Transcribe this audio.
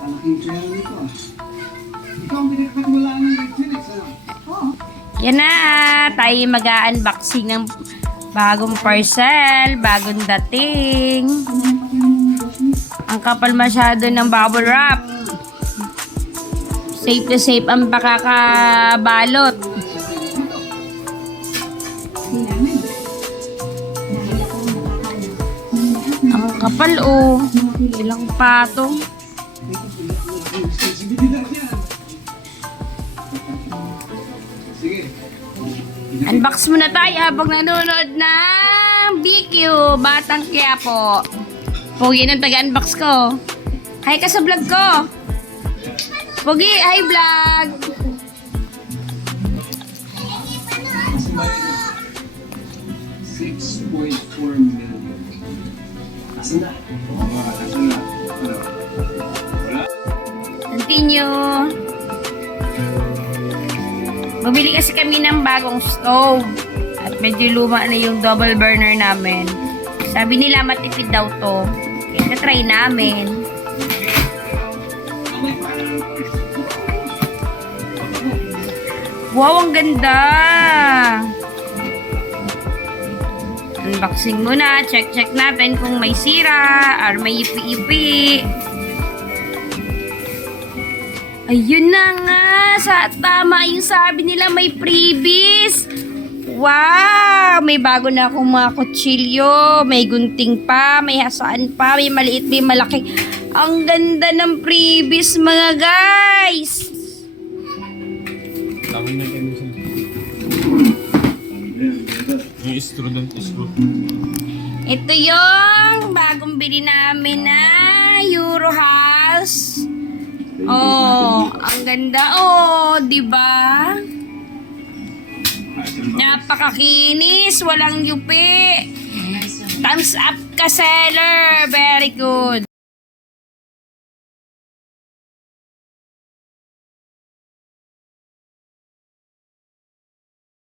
Malaking pera nito ah. Ikaw ang pinagkatiwalaan ng Regenex, ano? Oo. Yan na, tayo mag-unboxing ng bagong parcel, bagong dating. Ang kapal masyado ng bubble wrap. Safe to safe ang pakakabalot. Ang kapal oh. Ilang patong. Sige. Unbox muna tayo habang nanonood ng BQ, Batang Quiapo. Pogi ng taga-unbox ko. Hi ka sa vlog ko. Pogi, hi vlog. 6.4 million. Asan na? Asan na? Wala. Continue. Bumili kasi kami ng bagong stove. At medyo luma na yung double burner namin. Sabi nila matipid daw to. Kaya try namin. Wow, ang ganda! Unboxing muna. Check natin kung may sira or may ipi-ipi. Ayun na nga, tama yung sabi nila, may freebies. Wow! May bago na akong mga kutsilyo, may gunting pa, may hasaan pa, may maliit, may malaki. Ang ganda ng freebies mga guys! Dami na kayo sa... Yung istro. Ito yung bagong bili namin na Euro House. Oh, ang ganda oh, 'di ba? Napakakinis, walang yupi. Thumbs up ka seller, very good.